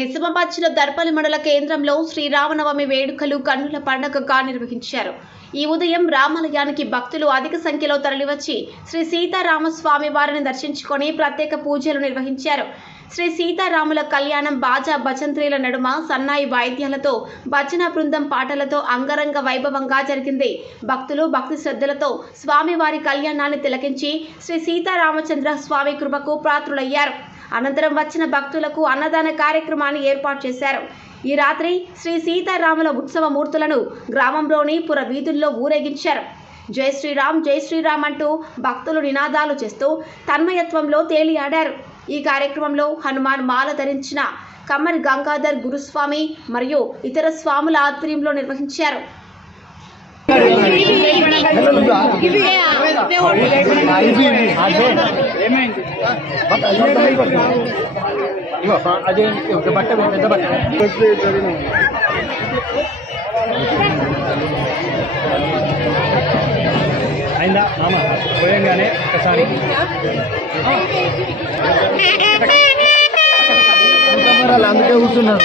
నిజామాబాద్ జిల్లా దర్పల్లి మండల కేంద్రంలో శ్రీరామనవమి వేడుకలు కన్నుల పండుగగా నిర్వహించారు. ఈ ఉదయం రామాలయానికి భక్తులు అధిక సంఖ్యలో తరలివచ్చి శ్రీ సీతారామస్వామి వారిని దర్శించుకొని ప్రత్యేక పూజలు నిర్వహించారు. శ్రీ సీతారాముల కళ్యాణం బాజా భజంత్రీల నడుమ సన్నాయి వాయిద్యాలతో భజన బృందం పాటలతో అంగరంగ వైభవంగా జరిగింది. భక్తులు భక్తి శ్రద్ధలతో స్వామివారి కళ్యాణాన్ని తిలకించి శ్రీ సీతారామచంద్ర స్వామి కృపకు పాత్రులయ్యారు. అనంతరం వచ్చిన భక్తులకు అన్నదాన కార్యక్రమాన్ని ఏర్పాటు చేశారు. ఈ రాత్రి శ్రీ సీతారాముల ఉత్సవ మూర్తులను గ్రామంలోని పుర వీధుల్లో ఊరేగించారు. జై శ్రీరామ్ జై శ్రీరామ్ అంటూ భక్తులు నినాదాలు చేస్తూ తన్మయత్వంలో తేలియాడారు. ఈ కార్యక్రమంలో హనుమాన్ మాల ధరించిన కమ్మర్ గంగాధర్ గురుస్వామి మరియు ఇతర స్వాముల ఆధ్వర్యంలో నిర్వహించారు. అదే ఒక బట్ట పెద్ద బట్ట అయిందా? మామ పోయంగానే ఒకసారి. అందుకే కూర్చున్నారు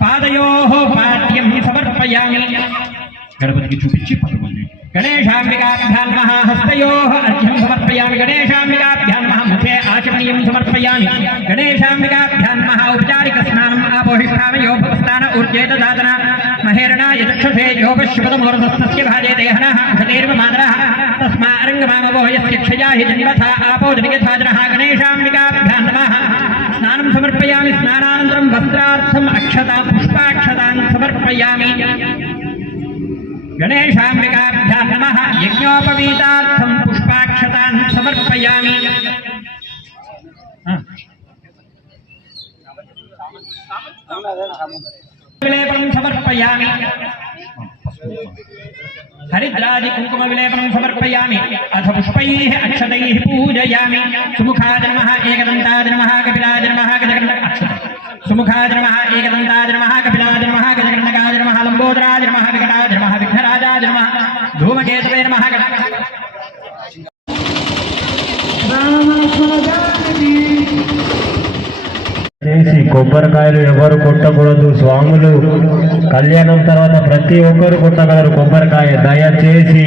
पादयो गणपति की चुपिच्ची पत्र बोल गणेशाम्बिकाभ्यान् महाहस्तयोः अर्घ्यं समर्पयामि महामुखे महा ऊर्जे महेरणा यचक्षुषे योगश्युपदमुदरदस्तस्य भाजेते हनः क्षतेर्वमादरः तस्मारङ्गमामवो यस्य क्षया हि जन्मथा आपो जनः गणेशाम्बिकाभ्यान् नमः स्नानं स्नाना मंत्रार्थम अक्षता पुष्पाक्षता समर्पयामि। गणेशाबिकाभ्या नम यज्ञोपवीता पुष्पाक्षता समर्पयामि। विलेपनं समर्पयामि। कुंकुम विलेपनं समर्पयामि। अथ पुष्पैः अक्षतैः पूजयामि। सुमुखाय नमः, एकदन्ताय नमः, कपिलाय नमः गजगण्डक अक्षतम् సుముఖాద్రమ ఏకదంతాద్రమ కపిలాద్రమ గజగండకాద్రమ లంబోదరాద్రమ వికటాద్రమ విఘ్నరాజాద్రమ ధూమకేతువే నమ చేసి కొబ్బరికాయలు ఎవరు కొట్టకూడదు స్వాములు. కళ్యాణం తర్వాత ప్రతి ఒక్కరు కొట్టగలరు కొబ్బరికాయ. దయచేసి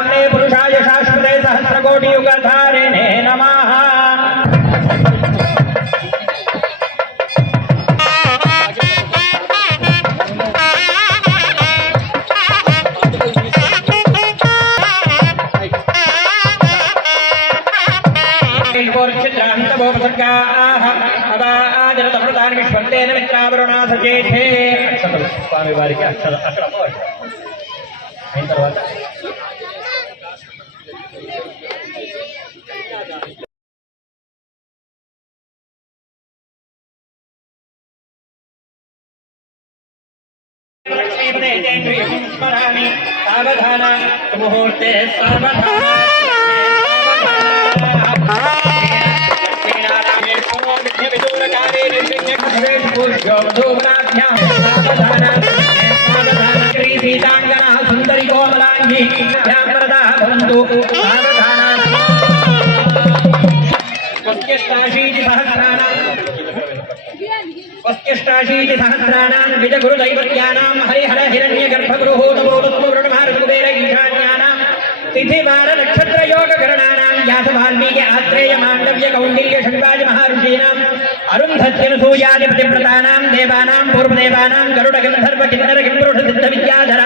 స్వామి వారికి అక్షర అక్కడ అమ్మవారు. అయిన తర్వాత స్మరామి సావధాన ముహూర్తే पीताङ्गनः सुन्दरि कोमलाङ्गी व्याप्रदाः भवन्तु। सहस्राणां वस्त्यष्टाशीतिसहस्राणां विजगुरुदैवत्यानां हरिहर हिरण्यगर्भगुरुहो नमो तत्त्ववृणमहर्कुबेर ईशान्यानां तिथिवारनक्षत्रयोगगरणानां व्यास वाल्मीकि आत्रेय मांडव्य कौंडिल्य षड्वाज महर्षीणाम अरुंधत्यनुसूयादि पतिव्रतानां देवानां पूर्वदेवानां गरुडगन्धर्व किन्नर किम्पुरुष सिद्धविद्याधर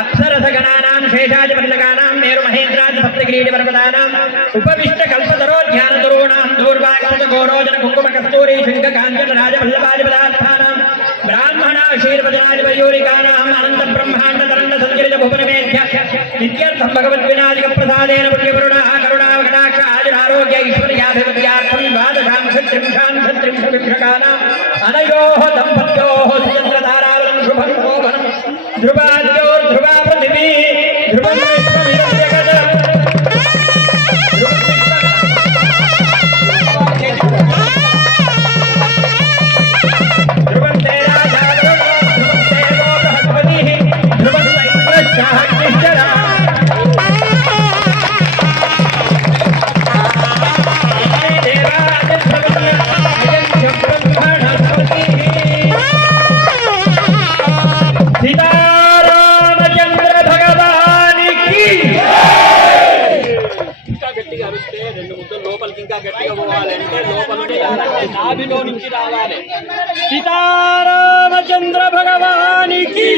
अप्सरसगणानां शेषादिपल्लकानां मेरुमहेन्द्रादि सप्तकिरीटिपर्वतानां उपविष्टकल्पतरो ध्यानतरूणां दूर्वाक्षसघोरोजन कुङ्कुमकस्तूरी शृङ्गकाञ्चन राजवल्लभादिपदार्थानां క్షీరపజాదివయూరికానాం అనంత బ్రహ్మాండ తరంగ సంచలిత భువనమేధ్య నిత్యర్థం భగవద్వినాదిక ప్రసాదేన పుణ్యపురుణ కరుణాకటాక్ష ఆదిరారోగ్య ఈశ్వర్యాభివృద్ధ్యార్థం ద్వాదశాంశ త్రింశాంశ త్రింశ విభ్రకానాం అనయోహ దంపతి నాభిలో నుంచి రావాలి. సీతారామచంద్ర భగవానికి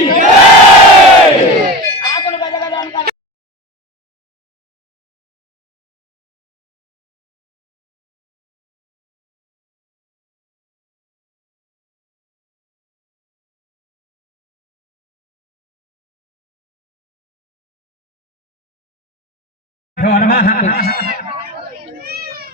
భ్యో నమః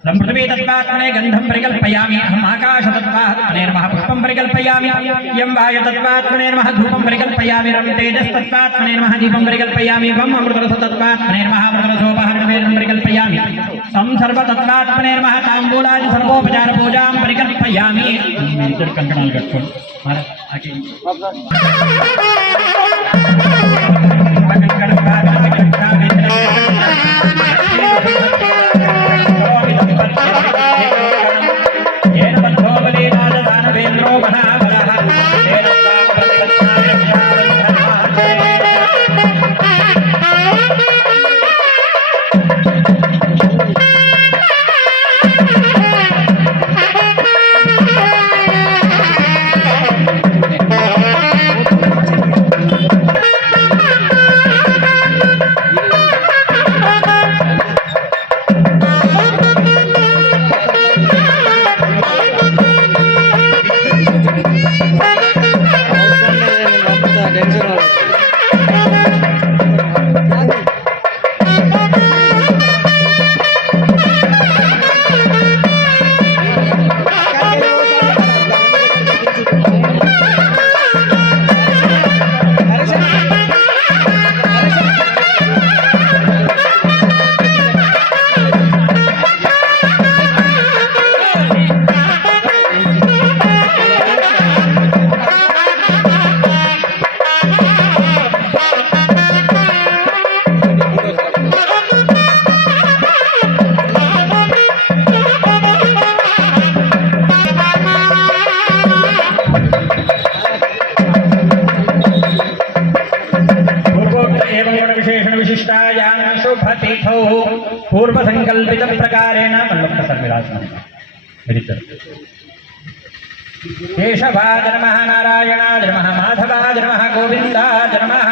నమః స- సర్పసహిత అధిష్ఠిత దేవతానావాహ్య అక్షతలు సంపృథివీ తత్వాత్మనే గంధం పరికల్పయామి అహం ఆకాశతత్వాత్మనే నమః పుష్పం పరికల్పయామి యం వాయుతత్వాత్మనే నమః ధూపం పరికల్పయామి రం తేజస్తత్వాత్మనే నమః దీపం పరికల్పయామి వం అమృతరసతత్వాత్మనే నమః అమృతరసోపహరణవేదం పరికల్పయామి సం సర్వతత్వాత్మనే నమః తాంబూలాది సర్వోపచార పూజాం పరికల్పయామి మీ ఇద్దరు కంకణాలు प्रकारेण मल्लुप्त सर्विराजनम् केशवाद नमः नारायणाद नमः माधवाद नमः। गोविन्दाद नमः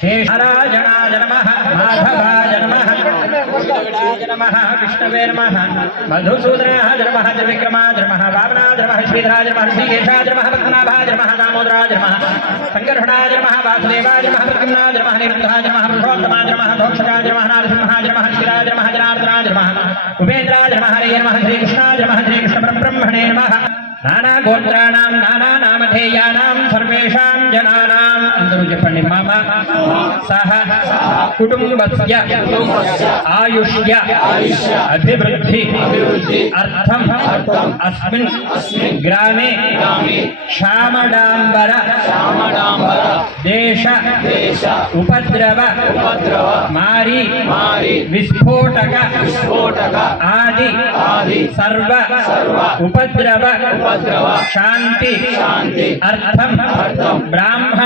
केशराजनाद नमः माधवाय नमः गोविन्दाय नमः विष्णवे नमः मधुसूदनाय नमः त्रिविक्रमाय नमः वामनाय नमः श्रीधराय नमः श्रीकेशाय नमः पद्मनाभाय नमः दामोदराय नमः सङ्कर्षणाय नमः वासुदेवाय नमः प्रद्युम्नाय नमः निरुद्धाय नमः पुरुषोत्तमाय नमः धोक्षजाय नमः नारसिंहाय नमः क्षीराय नमः जनार्दनाय नमः उपेन्द्राय नमः हरे नमः श्रीकृष्णाय नमः श्रीकृष्णपरब्रह्मणे नमः नानागोत्राणां नानानामधेयानां सर्वेषां जनानाम् అందరూ చెప్పండి మమ సహ कुटुम्बस्य आयुष्य अभिवृद्धि अस्मिन् ग्रामे देश उपद्रव मारी विस्फोटक आदि सर्व उपद्रव शांति अर्थम ब्राह्मण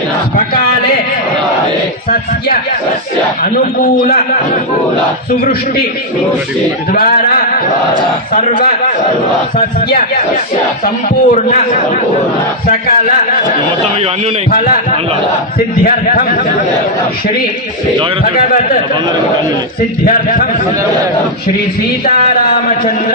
सकाले सस्य अनुकूल। सुवृष्टि। द्वारा। सर्व। सस्य संपूर्ण। सकल। मतलब ये फल। सिद्ध्यर्थम श्री भगवत सिद्ध्यर्थम श्री सीता रामचंद्र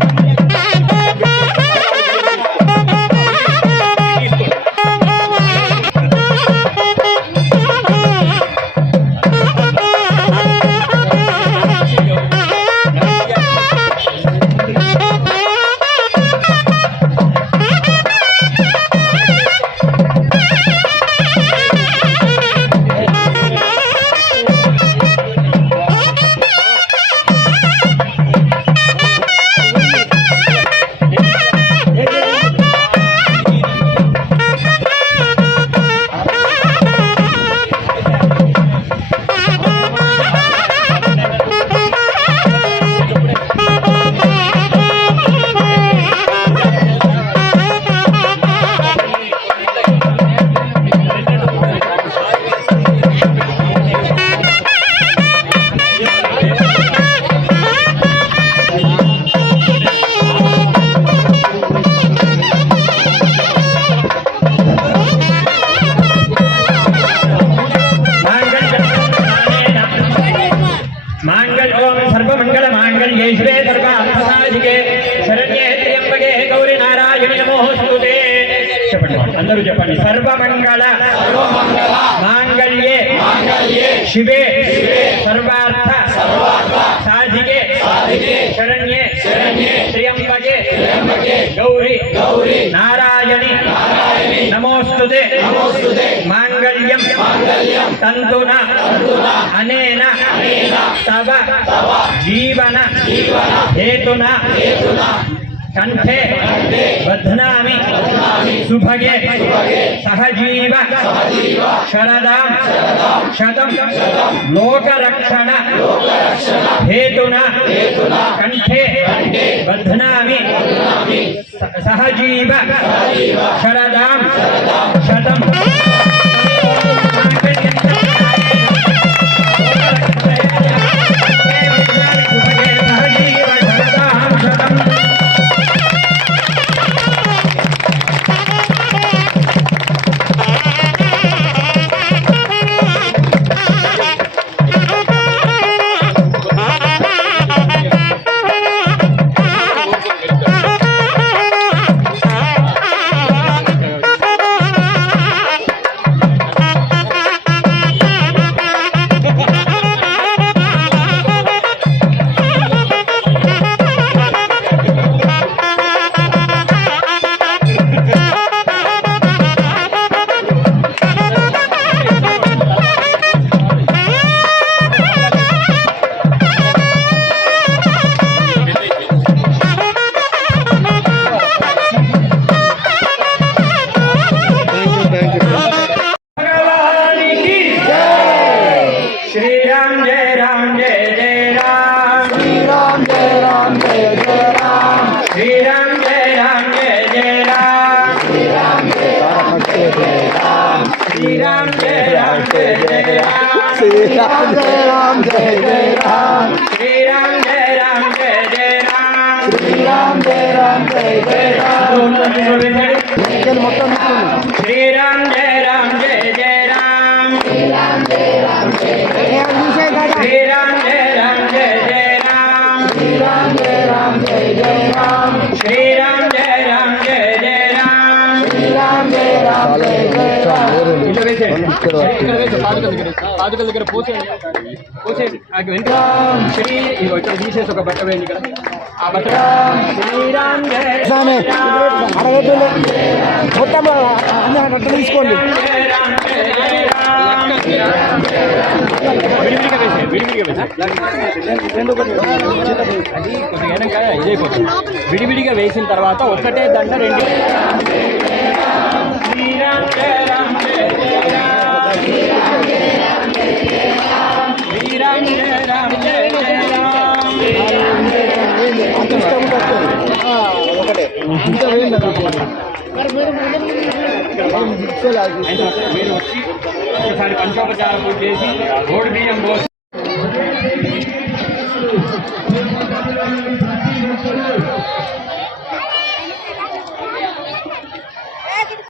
అందరూ చెప్పండి సర్వమంగళ మాంగళ్యే శివే సర్వార్థ సాధికే శరణ్యే త్రియంబకే గౌరీ నారాయణి నమోస్తు మాంగళ్యం తంతున అనేన తవ జీవన హేతున कंठे बधना सुभगे सहजीव। शरद शत लोकरक्षण। हेतु कंठे बधना सहजीव। शरद शतम। పాదకల దగ్గర పోసేయండి పోసేయండి వెంకరామ్ శ్రీ ఇక్కడ తీసేసి ఒక బట్ట వేయండి ఇక్కడ ఆ బట్ట శ్రీరామ్ మొత్తం తీసుకోండి విడివిడిగా వేసిన తర్వాత ఒక్కటే దండ రెండు ఒకటే మీరు వచ్చి ఒకసారి పంచోపచారం చేసి రోడ్ బియ్యం కోసం